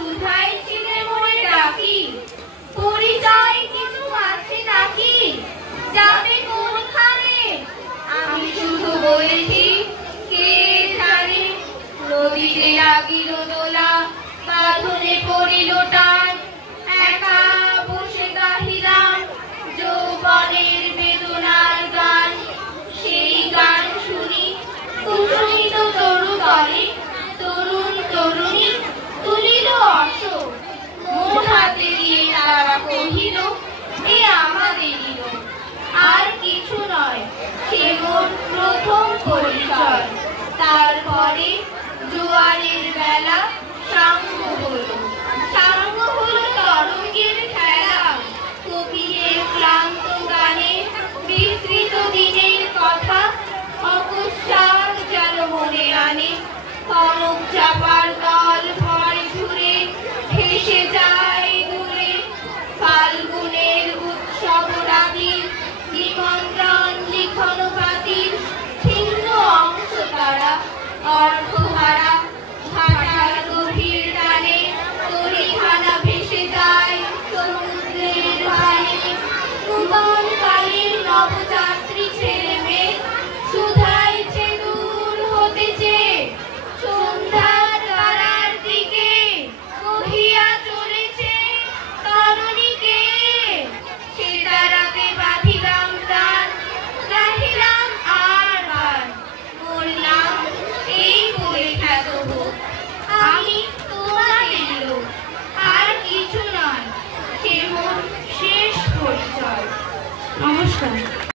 সুধাই চিনে মোরে ডাকি, পরিচয় কিছু আছে নাকি, যাবে কোনখানে? আমি শুধু বলেছি কে জানে। নদীতে লাগিল দোলা, বাঁধনে পড়িল টান, একা বসে গাহিলাম যৌবনের বেদনার গান। সেই গান শুনি কুসুমিত তরু তলে, তরুণ তরুণী তুলিল অশোক, মোট হাতে দিয়ে তারা কহিল এ আমাদেরই লোক। আর কিছু নয়, সে মোর প্রথম পরিচয়। তারপরে জোয়ারের বেলা সাঙ্গ হলো, সাঙ্গ হলো তরঙ্গের খেলা। কবিরের ক্লান্ত গানে বিস্মৃত দিনের কথা অকস্মাৎ যেন মনে আনে। কনক চাপার দল ভর ঘুরে ভেসে যায় দূরে, ফাল্গুনের উৎসব রাগির নিমন্ত্রণ লিখন পাতির। ছিন্ন অংশ তারা অর্থহারা, ভাটার গভীর টানে তরিখানা ভেসে যায় সমুদ্রের পানে। নূতন কালের নবযাত্রী ছেলে মেয়ে শুধাইছে দূর হতেছে, সন্ধ্যার তারার দিকে কহিয়া চলেছে তরুণীকে। সে তারাতে বাঁধিলাম প্রাণ, গাহিলাম আর গান, মরলাম এই বলে খ্যাত হোক আমি তোমাদের লোক। আর কিছু নয়, সে মোর শেষ পরিচয়। নমস্কার।